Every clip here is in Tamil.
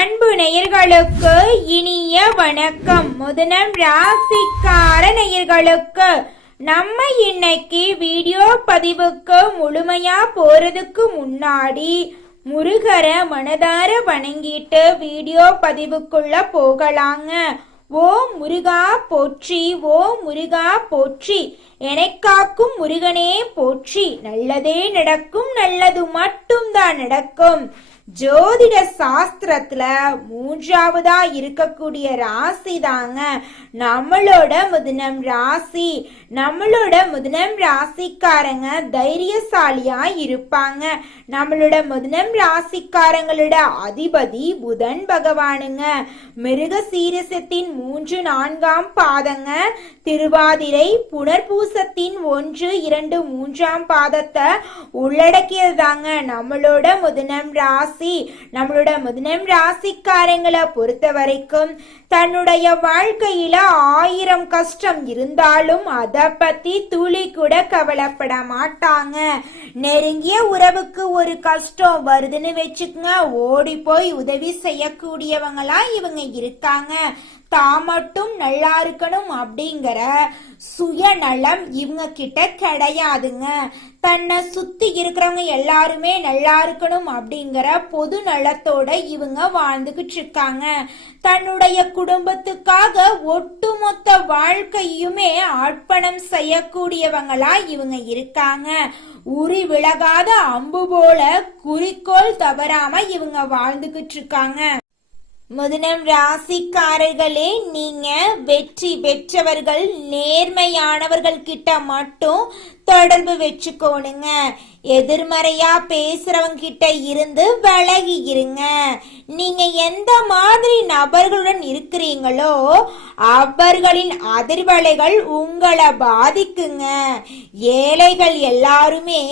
அன்பு நேயர்களுக்கு இனிய வணக்கம். முதனம் ராசிக்கார நேயர்களுக்கு நம்ம இன்னைக்கு வீடியோ பதிவுக்கு முழுமையா போறதுக்கு முன்னாடி முருகர மனதார வணங்கிட்டு வீடியோ பதிவுக்குள்ள போகலாங்க. ஓ முருகா போற்றி, ஓ முருகா போற்றி, எனக்காக்கும் முருகனே போற்றி. நல்லதே நடக்கும், நல்லது மட்டும்தான் நடக்கும். ஜோதிட சாஸ்திரத்துல மூன்றாவதா இருக்கக்கூடிய ராசி தாங்க நம்மளோட மிதுனம் ராசி. நம்மளோட மிதுனம் ராசிக்காரங்க தைரியசாலியா இருப்பாங்க. நம்மளோட மிதுனம் ராசிக்காரங்களோட அதிபதி புதன் பகவானுங்க. மிருக சீரிசத்தின் 3, 4ஆம் பாதங்க. திருவாதிரை புனர்பூசத்தின் 1, 2, 3ஆம் பாதத்தை உள்ளடக்கியதாங்க நம்மளோட மிதுனம் ராசி. நம்மளோட மிதுனம் ராசிக்காரங்களை பொறுத்த வரைக்கும் தன்னுடைய வாழ்க்கையில 1000 கஷ்டம் இருந்தாலும் அதை பத்தி துளி கூட கவலைப்பட மாட்டாங்க. நெருங்கிய உறவுக்கு ஒரு கஷ்டம் வருதுன்னு வச்சுக்கங்க, ஓடி போய் உதவி செய்யக்கூடியவங்களா இவங்க இருக்காங்க. தான் மட்டும் நல்லா இருக்கணும் அப்படிங்கிற சுயநலம் இவங்க கிட்ட கிடையாதுங்க. தன்னை சுத்தி இருக்கிறவங்க எல்லாருமே நல்லா இருக்கணும் அப்படிங்கிற பொது நலத்தோட இவங்க வாழ்ந்துகிட்டு இருக்காங்க. தன்னுடைய குடும்பத்துக்காக ஒட்டுமொத்த வாழ்க்கையுமே அர்ப்பணம் செய்யக்கூடியவங்களா இவங்க இருக்காங்க. உரி விலகாத அம்பு போல குறிக்கோள் தவறாம இவங்க வாழ்ந்துகிட்டு இருக்காங்க. மிதுனம் ராசிக்காரர்களே, நீங்க வெற்றி பெற்றவர்கள், நேர்மையானவர்கள் கிட்ட மட்டும் தொடர்பு வச்சுக்கோணுங்க. எதிர்மறையா பேசுறவங்க கிட்ட இருந்து விலகி இருங்க. நீங்க எந்த மாதிரி நபர்களுடன் இருக்கிறீங்களோ அவர்களின் அதிர்வலைகள் உங்களை பாதிக்குங்க. ஏழைகள் எல்லாருமே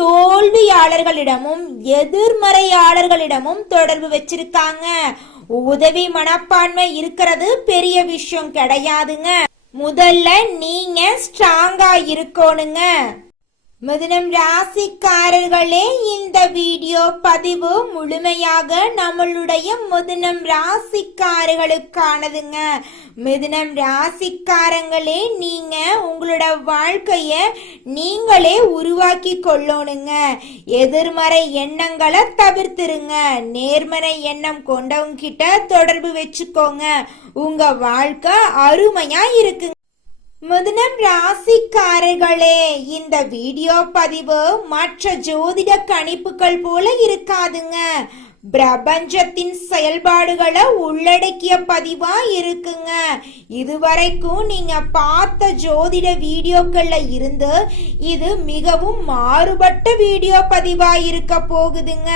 தோல்வியாளர்களிடமும் எதிர்மறையாளர்களிடமும் தொடர்பு வச்சிருக்காங்க. உதவி மனப்பான்மை இருக்கிறது பெரிய விஷயம் கிடையாதுங்க. முதல்ல நீங்க ஸ்ட்ராங்கா இருக்கணுங்க. மிதுனம் ராசிக்காரர்களே, இந்த வீடியோ பதிவு முழுமையாக நம்மளுடைய மிதுனம் ராசிக்காரர்களுக்கானதுங்க. மிதுனம் ராசிக்காரங்களே, நீங்க உங்களோட வாழ்க்கைய நீங்களே உருவாக்கி கொள்ளணுங்க. எதிர்மறை எண்ணங்களை தவிர்த்துருங்க. நேர்மறை எண்ணம் கொண்டவங்க கிட்ட தொடர்பு வச்சுக்கோங்க. உங்க வாழ்க்கை அருமையா இருக்குங்க. மிதுனம் ராசிக்காரர்களே, இந்த வீடியோ பதிவு மற்ற ஜோதிட கணிப்புகள் போல இருக்காதுங்க. பிரபஞ்சத்தின் செயல்பாடுகளை உள்ளடக்கிய பதிவா இருக்குங்க. இதுவரைக்கும் நீங்க பார்த்த ஜோதிட வீடியோக்கள்ல இருந்து இது மிகவும் மாறுபட்ட வீடியோ பதிவா இருக்க போகுதுங்க.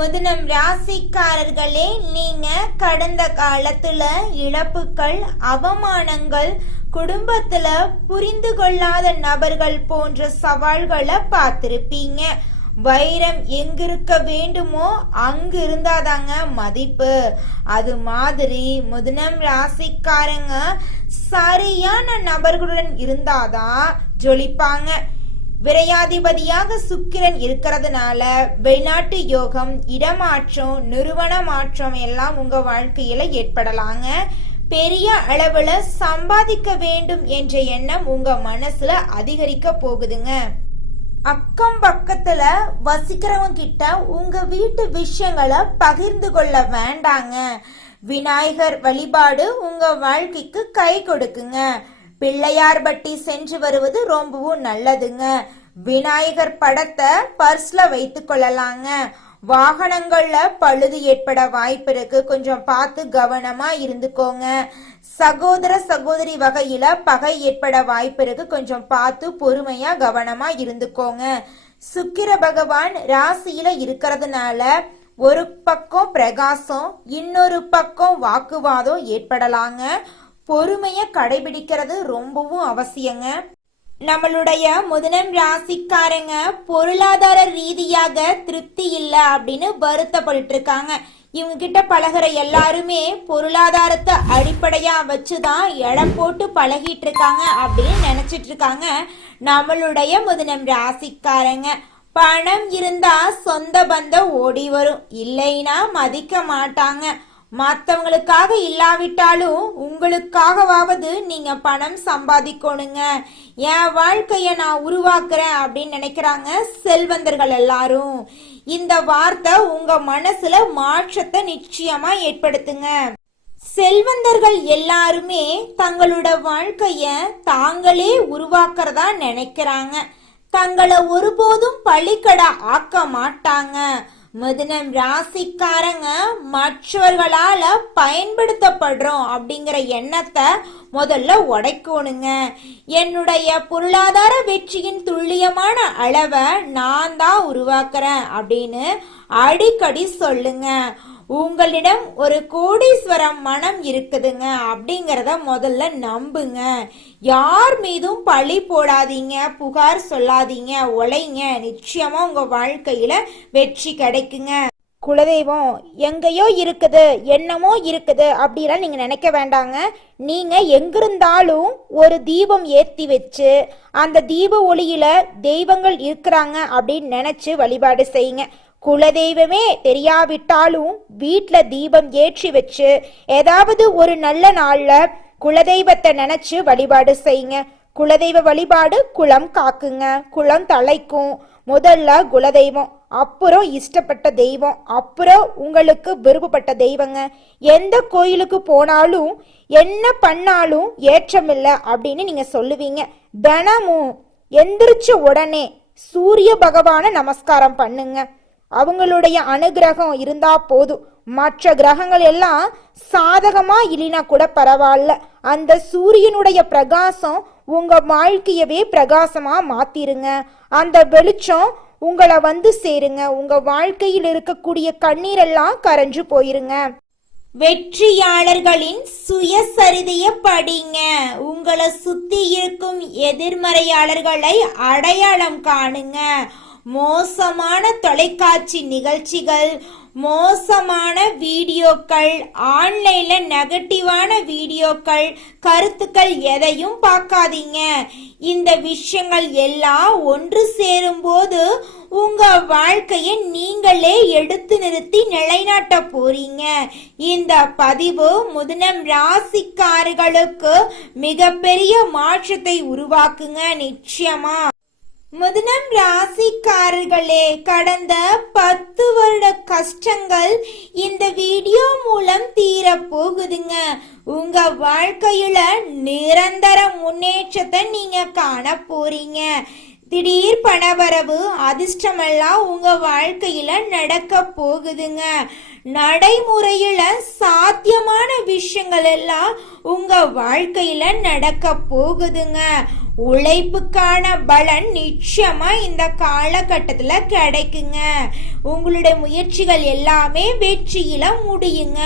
மிதுனம் ராசிக்காரர்களே, நீங்க கடந்த காலத்துல இழப்புகள், அவமானங்கள், குடும்பத்துல புரிந்து கொள்ளாத நபர்கள் போன்ற சவால்களை பார்த்திருப்பீங்க. வைரம் எங்கிருக்க வேண்டுமோ அங்கு இருந்தாதாங்க மதிப்பு. அது மாதிரி மிதுனம் ராசிக்காரங்க சரியான நபர்களுடன் இருந்தாதான் ஜொலிப்பாங்க. விரையாதிபதியாக சுக்கிரன் இருக்கிறதுனால வெளிநாட்டு யோகம், இடமாற்றம், நிறுவன மாற்றம் எல்லாம் உங்க வாழ்க்கையில ஏற்படலாங்க. பெரிய அளவுல சம்பாதிக்க வேண்டும் என்ற எண்ணம் உங்க மனசுல அதிகரிக்க போகுதுங்க. அக்கம் பக்கத்துல வசிக்கிறவங்க கிட்ட உங்க வீட்டு விஷயங்களை பகிர்ந்து கொள்ள வேண்டாங்க. விநாயகர் வழிபாடு உங்க வாழ்க்கைக்கு கை கொடுக்குங்க. பிள்ளையார் பட்டி சென்று வருவது ரொம்பவும் நல்லதுங்க. விநாயகர் படத்தை பர்ஸ்ல வைத்து கொள்ளலாங்க. வாகனங்கள்ல பழுது ஏற்பட வாய்ப்பு இருக்கு, கொஞ்சம் பார்த்து கவனமா இருந்துக்கோங்க. சகோதர சகோதரி வகையில பகை ஏற்பட வாய்ப்பு இருக்கு, கொஞ்சம் பார்த்து பொறுமையா கவனமா இருந்துக்கோங்க. சுக்கிர பகவான் ராசியில இருக்கிறதுனால ஒரு பக்கம் பிரகாசம், இன்னொரு பக்கம் வாக்குவாதம் ஏற்படலாங்க. பொறுமைய கடைபிடிக்கிறது ரொம்பவும் அவசியங்க. நம்மளுடைய மிதுனம் ராசிக்காரங்க பொருளாதார ரீதியாக திருப்தி இல்லை அப்படின்னு வருத்தப்பட்டு இருக்காங்க. இவங்க கிட்ட பழகிற எல்லாருமே பொருளாதாரத்தை அடிப்படையா வச்சுதான் இடம் போட்டு பழகிட்டு இருக்காங்க அப்படின்னு நினைச்சிட்டு இருக்காங்க நம்மளுடைய மிதுனம் ராசிக்காரங்க. பணம் இருந்தா சொந்த பந்தம் ஓடி வரும், இல்லைன்னா மதிக்க மாட்டாங்க. மற்றவங்களுக்காக இல்லாவிட்டாலும் உங்களுக்காகவாவது நீங்க பணம் சம்பாதிக்கணுங்க. என் வாழ்க்கைய நான் உருவாக்குறேன் அப்படின்னு நினைக்கிறாங்க செல்வந்தர்கள் எல்லாரும். இந்த வார்த்தை உங்க மனசுல மாற்றத்தை நிச்சயமா ஏற்படுத்துங்க. செல்வந்தர்கள் எல்லாருமே தங்களோட வாழ்க்கைய தாங்களே உருவாக்குறதா நினைக்கிறாங்க. தங்களை ஒருபோதும் பழிக்கடை ஆக்க மாட்டாங்க. மிதுனம் ராசிக்காரங்க மற்றவர்களால பயன்படுத்தப்படுறோம் அப்படிங்கிற எண்ணத்தை முதல்ல உடைக்கணுங்க. என்னுடைய பொருளாதார வெற்றியின் துல்லியமான அளவை நான் தான் உருவாக்குறேன் அப்படின்னு அடிக்கடி சொல்லுங்க. உங்களிடம் ஒரு கோடீஸ்வரம் மனம் இருக்குதுங்க அப்படிங்கிறத முதல்ல நம்புங்க. யார் மீதும் பழி போடாதீங்க, புகார் சொல்லாதீங்க, உழைங்க. நிச்சயமா உங்க வாழ்க்கையில வெற்றி கிடைக்குங்க. குலதெய்வம் எங்கேயோ இருக்குது, என்னமோ இருக்குது அப்படிலாம் நீங்க நினைக்க வேண்டாங்க. நீங்க எங்கிருந்தாலும் ஒரு தீபம் ஏத்தி வச்சு அந்த தீப ஒளியில தெய்வங்கள் இருக்கிறாங்க அப்படின்னு நினைச்சு வழிபாடு செய்யுங்க. குலதெய்வமே தெரியாவிட்டாலும் வீட்டுல தீபம் ஏற்றி வச்சு ஏதாவது ஒரு நல்ல நாள்ல குலதெய்வத்தை நினைச்சு வழிபாடு செய்யுங்க. குலதெய்வ வழிபாடு குலம் காக்குங்க, குலம் தலைக்கும். முதல்ல குலதெய்வம், அப்புறம் இஷ்டப்பட்ட தெய்வம், அப்புறம் உங்களுக்கு விருப்பப்பட்ட தெய்வங்க. எந்த கோயிலுக்கு போனாலும் என்ன பண்ணாலும் ஏற்றமில்லை அப்படின்னு நீங்க சொல்லுவீங்க. தினமும் எந்திரிச்ச உடனே சூரிய பகவான நமஸ்காரம் பண்ணுங்க. அவங்களுடைய அனுகிரகம் இருந்தா போதும். மற்ற கிரகங்கள் எல்லாம் சாதகமா இல்லைனா கூட பரவாயில்ல, அந்த சூரியனுடைய பிரகாசம் உங்க வாழ்க்கையவே பிரகாசமா மாத்திருங்க. அந்த வெளிச்சம் உங்களை வந்து சேருங்க. உங்க வாழ்க்கையில் இருக்கக்கூடிய கண்ணீரெல்லாம் கரைஞ்சு போயிருங்க. வெற்றியாளர்களின் சுயசரிதைய படிங்க. உங்களை சுத்தி இருக்கும் எதிர்மறையாளர்களை அடையாளம் காணுங்க. மோசமான தொலைக்காட்சி நிகழ்ச்சிகள், மோசமான வீடியோக்கள், ஆன்லைன்ல நெகட்டிவான வீடியோக்கள், கருத்துக்கள் எதையும் பார்க்காதீங்க. இந்த விஷயங்கள் எல்லாம் ஒன்று சேரும் போது உங்க வாழ்க்கையை நீங்களே எடுத்து நிறுத்தி நிலைநாட்ட போறீங்க. இந்த பதிவு மிதுனம் ராசிக்காரர்களுக்கு மிகப்பெரிய மாற்றத்தை உருவாக்குங்க நிச்சயமா. மிதுனம் ராசிக்காரர்களே, கடந்த 10 வருட கஷ்டங்கள் இந்த வீடியோ மூலம் தீர போகுதுங்க. உங்க வாழ்க்கையில நிரந்தர முன்னேற்றத்தை நீங்க காண போறீங்க. திடீர் பணவரவு, அதிர்ஷ்டமெல்லாம் உங்க வாழ்க்கையில நடக்க போகுதுங்க. நடைமுறையில சாத்தியமான விஷயங்கள் எல்லாம் உங்க வாழ்க்கையில நடக்க போகுதுங்க. உழைப்புக்கான பலன் நிச்சயமா இந்த காலகட்டத்துல கிடைக்குங்க. உங்களுடைய முயற்சிகள் எல்லாமே வெற்றியில முடியுங்க.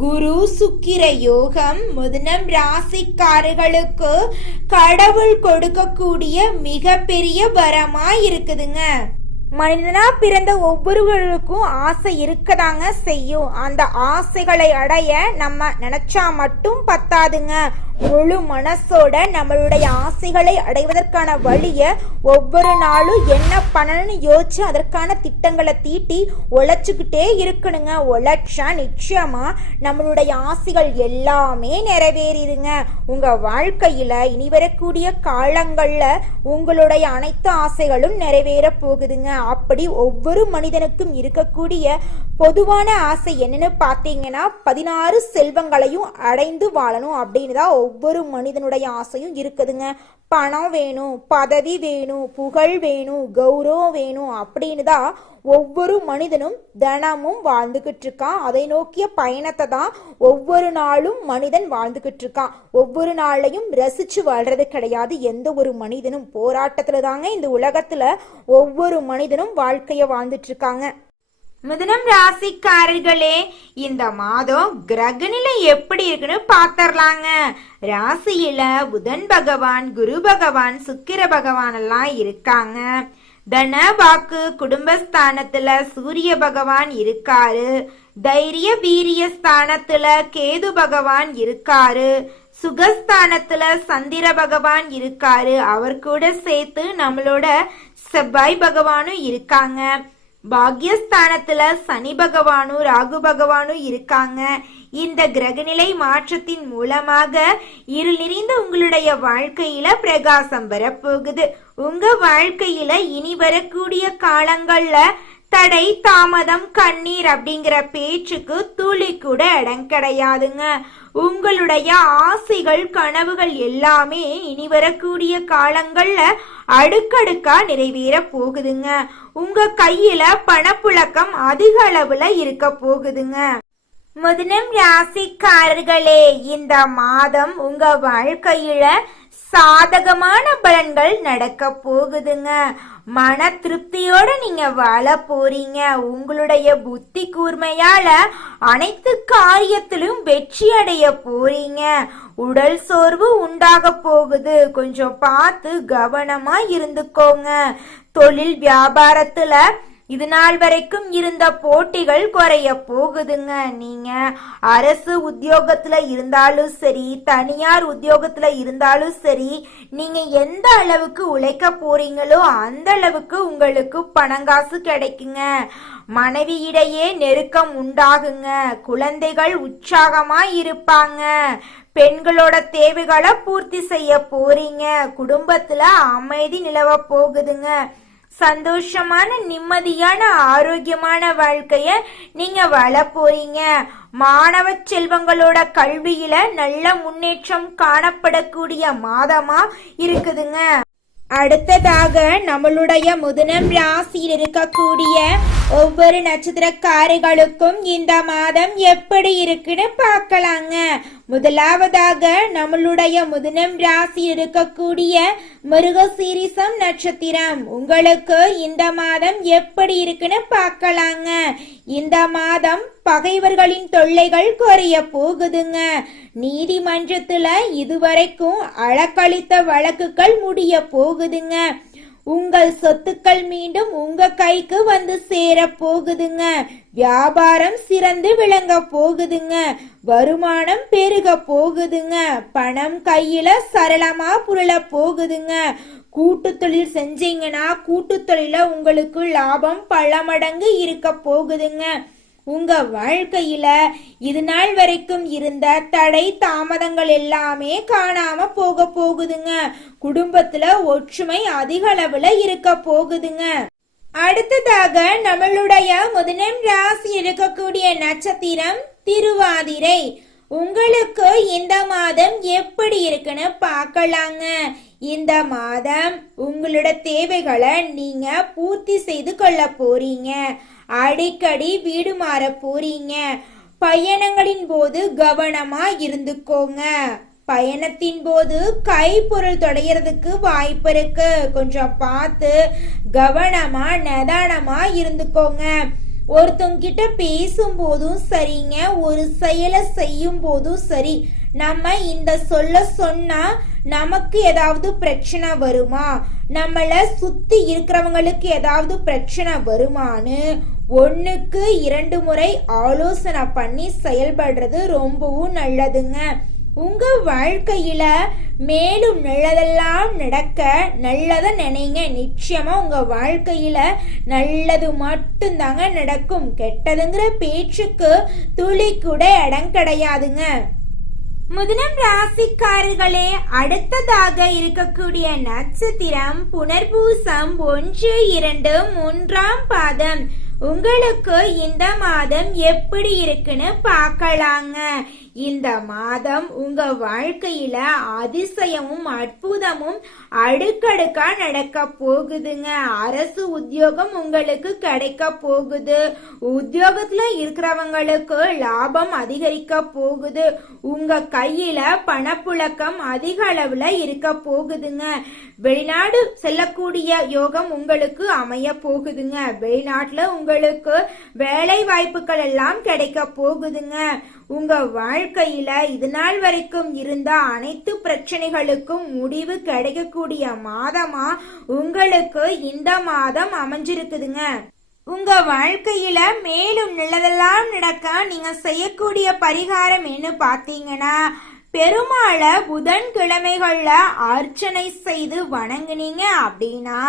குரு சுக்கிர யோகம் மிதுனம் ராசிக்காரர்களுக்கு கடவுள் கொடுக்கக்கூடிய மிகப்பெரிய வரமா இருக்குதுங்க. மனிதனா பிறந்த ஒவ்வொருவருக்கும் ஆசை இருக்கதாங்க செய்யும். அந்த ஆசைகளை அடைய நம்ம நினைச்சா மட்டும் பத்தாதுங்க. முழு மனசோட நம்மளுடைய ஆசைகளை அடைவதற்கான வழிய ஒவ்வொரு நாளும் என்ன பண்ணணும்னு யோசிச்சு அதற்கான திட்டங்களை தீட்டி உழைச்சுக்கிட்டே இருக்கணுங்க. உழைச்சா நிச்சயமா நம்மளுடைய ஆசைகள் எல்லாமே நிறைவேறிடுங்க. உங்க வாழ்க்கையில இனி வரக்கூடிய காலங்கள்ல உங்களுடைய அனைத்து ஆசைகளும் நிறைவேற போகுதுங்க. அப்படி ஒவ்வொரு மனிதனுக்கும் இருக்கக்கூடிய பொதுவான ஆசை என்னன்னு பார்த்தீங்கன்னா 16 செல்வங்களையும் அடைந்து வாழணும் அப்படின்னு தான் ஒவ்வொரு மனிதனுடைய ஆசையும் இருக்குதுங்க. பணம் வேணும், பதவி வேணும், புகழ் வேணும், கௌரவம் வேணும் அப்படின்னு தான் ஒவ்வொரு மனிதனும் தினமும் வாழ்ந்துகிட்டு இருக்கான். அதை நோக்கிய பயணத்தை தான் ஒவ்வொரு நாளும் மனிதன் வாழ்ந்துகிட்டு இருக்கான். ஒவ்வொரு நாளையும் ரசிச்சு வாழ்றது கிடையாது. எந்த ஒரு மனிதனும் போராட்டத்துல தாங்க இந்த உலகத்துல ஒவ்வொரு மனிதனும் வாழ்க்கைய வாழ்ந்துட்டு இருக்காங்க. மிதுனம் ராசிக்காரர்களே, இந்த மாதம் கிரகநிலை எப்படி இருக்குன்னு பாத்தரலாங்க. ராசியில புதன் பகவான், குரு பகவான், சுக்கிர பகவான் எல்லாம் இருக்காங்க. தன வாக்கு குடும்பஸ்தானத்துல சூரிய பகவான் இருக்காரு. தைரிய வீரிய ஸ்தானத்துல கேது பகவான் இருக்காரு. சுகஸ்தானத்துல சந்திர பகவான் இருக்காரு, அவர் கூட சேர்த்து நம்மளோட செவ்வாய் பகவானும் இருக்காங்க. பாக்யஸ்தானத்துல சனி பகவானும் ராகு பகவானும் இருக்காங்க. இந்த கிரகநிலை மாற்றத்தின் மூலமாக இருள் நிறைந்த உங்களுடைய வாழ்க்கையில பிரகாசம் வரப்போகுது. உங்க வாழ்க்கையில இனி வரக்கூடிய காலங்கள்ல தடை, தாமதம், கண்ணீர் அப்படிங்கிற பேச்சுக்கு துளி கூட இடம் கிடையாதுங்க. உங்களுடைய ஆசைகள், கனவுகள் எல்லாமே இனி வரக்கூடிய காலங்கள்ல அடுக்கடுக்கா நிறைவேற போகுதுங்க. உங்க கையில பணப்புழக்கம் அதிக அளவுல இருக்க போகுதுங்க. மிதுனம் ராசிக்காரர்களே, இந்த மாதம் உங்க வாழ்க்கையில சாதகமான பலன்கள் நடக்க போகுதுங்க. மன திருப்தியோட நீங்க வாழ போறீங்க. உங்களுடைய புத்தி கூர்மையால அனைத்து காரியத்திலும் வெற்றி அடைய போறீங்க. உடல் சோர்வு உண்டாக போகுது, கொஞ்சம் பார்த்து கவனமா இருந்துக்கோங்க. தொழில் வியாபாரத்துல இது நாள் வரைக்கும் இருந்த போட்டிகள் குறைய போகுதுங்க. நீங்க அரசு உத்தியோகத்துல இருந்தாலும் சரி, தனியார் உத்தியோகத்துல இருந்தாலும் சரி, நீங்க எந்த அளவுக்கு உழைக்க போறீங்களோ அந்த அளவுக்கு உங்களுக்கு பணங்காசு கிடைக்குங்க. மனைவியிடையே நெருக்கம் உண்டாகுங்க. குழந்தைகள் உற்சாகமா இருப்பாங்க. பெண்களோட தேவைகளை பூர்த்தி செய்ய போறீங்க. குடும்பத்துல அமைதி நிலவ போகுதுங்க. சந்தோஷமான, நிம்மதியான, ஆரோக்கியமான வாழ்க்கைய நீங்க வாழ போறீங்க. மாணவ செல்வங்களோட கல்வியில நல்ல முன்னேற்றம் காணப்படக்கூடிய மாதமா இருக்குதுங்க. அடுத்ததாக நம்மளுடைய மிதுனம் ராசியில் இருக்கக்கூடிய ஒவ்வொரு நட்சத்திரக்காரர்களுக்கும் இந்த மாதம் எப்படி இருக்குன்னு பார்க்கலாங்க. முதலாவதாக நம்மளுடைய மிதுனம் ராசியில் இருக்கக்கூடிய மிருகசீரிசம் நட்சத்திரம், உங்களுக்கு இந்த மாதம் எப்படி இருக்குன்னு பார்க்கலாங்க. இந்த மாதம் பகைவர்களின் தொல்லைகள் குறைய போகுதுங்க. நீதிமன்றத்துல இதுவரைக்கும் அழக்களித்த வழக்குகள் முடிய போகுதுங்க. உங்கள் சொத்துக்கள் மீண்டும் உங்க கைக்கு வந்து சேர போகுதுங்க. வியாபாரம் சிறந்து விளங்க போகுதுங்க. வருமானம் பெருக போகுதுங்க. பணம் கையில சரளமா புரள போகுதுங்க. கூட்டு தொழில் செஞ்சீங்கன்னா கூட்டு தொழில உங்களுக்கு லாபம் பல மடங்கு இருக்க போகுதுங்க. உங்க வாழ்க்கையில இது நாள் வரைக்கும் இருந்த தடை, தாமதங்கள் எல்லாமே காணாம போக போகுதுங்க. குடும்பத்துல ஒற்றுமை அதிக அளவுல இருக்க போகுதுங்க. அடுத்ததாக நம்மளுடைய மிதுனம் ராசி இருக்கக்கூடிய நட்சத்திரம் திருவாதிரை, உங்களுக்கு இந்த மாதம் எப்படி இருக்குன்னு பார்க்கலாங்க. இந்த மாதம் உங்களோட தேவைகளை நீங்க பூர்த்தி செய்து கொள்ள போறீங்க. அடிக்கடி வீடு மாற போறீங்க. பயணங்களின் போது கவனமா இருந்துக்கோங்க. பயணத்தின் போது கைப்பொருள் தொடைகிறதுக்கு வாய்ப்பு இருக்கு, கொஞ்சம் பார்த்து கவனமா நிதானமா இருந்துக்கோங்க. ஒருத்தவங்கிட்ட பேசும் போதும் சரிங்க, ஒரு செயலை செய்யும் போதும் சரி, நம்ம இந்த சொல்ல சொன்னா நமக்கு ஏதாவது பிரச்சனை வருமா, நம்மள சுத்தி இருக்கிறவங்களுக்கு ஏதாவது பிரச்சனை வருமானு 1க்கு 2 முறை ஆலோசனை பண்ணி செயல்படுறது ரொம்பவும் நல்லதுங்க. உங்க வாழ்க்கையில மேலும் நல்லதெல்லாம் நடக்க நல்லத நினைங்க. நிச்சயமா உங்க வாழ்க்கையில நல்லது மட்டும்தாங்க நடக்கும். கெட்டதுங்கிற பேச்சுக்கு துளி கூட இடம் கிடையாதுங்க. மிதுனம் ராசிக்காரர்களே, அடுத்ததாக இருக்கக்கூடிய நட்சத்திரம் புனர்பூசம் 1, 2, 3ஆம் பாதம், உங்களுக்கு இந்த மாதம் எப்படி இருக்குன்னு பார்க்கலாங்க. இந்த மாதம் உங்க வாழ்க்கையில அதிசயமும் அற்புதமும் அடுக்கடுக்கா நடக்க போகுதுங்க. அரசு உத்தியோகம் உங்களுக்கு கிடைக்க போகுது. உத்தியோகத்துல இருக்கிறவங்களுக்கு லாபம் அதிகரிக்க போகுது. உங்க கையில பணப்புழக்கம் அதிக அளவுல இருக்க போகுதுங்க. வெளிநாடு செல்லக்கூடிய யோகம் உங்களுக்கு அமைய போகுதுங்க. வெளிநாட்டுல உங்களுக்கு வேலை வாய்ப்புகள் எல்லாம் கிடைக்க போகுதுங்க. உங்க வாழ்க்கையில இது நாள் வரைக்கும் இருந்த அனைத்து பிரச்சனைகளுக்கும் முடிவு கிடைக்கக்கூடிய மாதமா உங்களுக்கு இந்த மாதம் அமைஞ்சிருக்குதுங்க. உங்க வாழ்க்கையில மேலும் நல்லதெல்லாம் நடக்க நீங்க செய்யக்கூடிய பரிகாரம் என்ன பாத்தீங்கன்னா, பெருமாளை புதன்கிழமைகள்ல அர்ச்சனை செய்து வணங்குனீங்க அப்படின்னா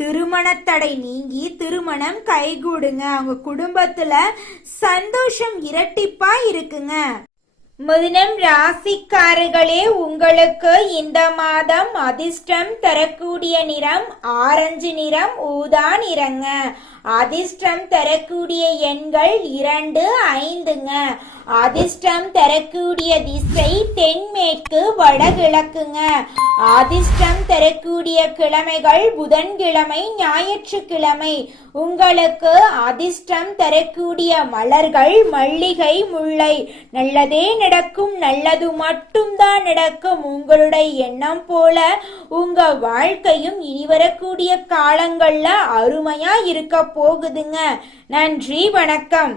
திருமணத்தடை நீங்கி திருமணம் கைகூடுங்க. அவங்க குடும்பத்துல சந்தோஷம் இரட்டிப்பா இருக்குங்க. மிதுனம் ராசிக்காரர்களே, உங்களுக்கு இந்த மாதம் அதிர்ஷ்டம் தரக்கூடிய நிறம் ஆரஞ்சு நிறம், ஊதா நிறங்க. அதிர்ஷ்டம் தரக்கூடிய எண்கள் 2, 5ங்க. அதிர்ஷ்டம் தரக்கூடிய திசை தென்மேற்கு வடகிழக்குங்க. அதிர்ஷ்டம் தரக்கூடிய கிழமைகள் புதன்கிழமை, ஞாயிற்றுக்கிழமை. உங்களுக்கு அதிர்ஷ்டம் தரக்கூடிய மலர்கள் மல்லிகை, முல்லை. நல்லதே நடக்கும், நல்லது மட்டும்தான் நடக்கும். உங்களுடைய எண்ணம் போல உங்க வாழ்க்கையும் இனி வரக்கூடிய காலங்கள்ல அருமையா இருக்க போகுதுங்க. நன்றி, வணக்கம்.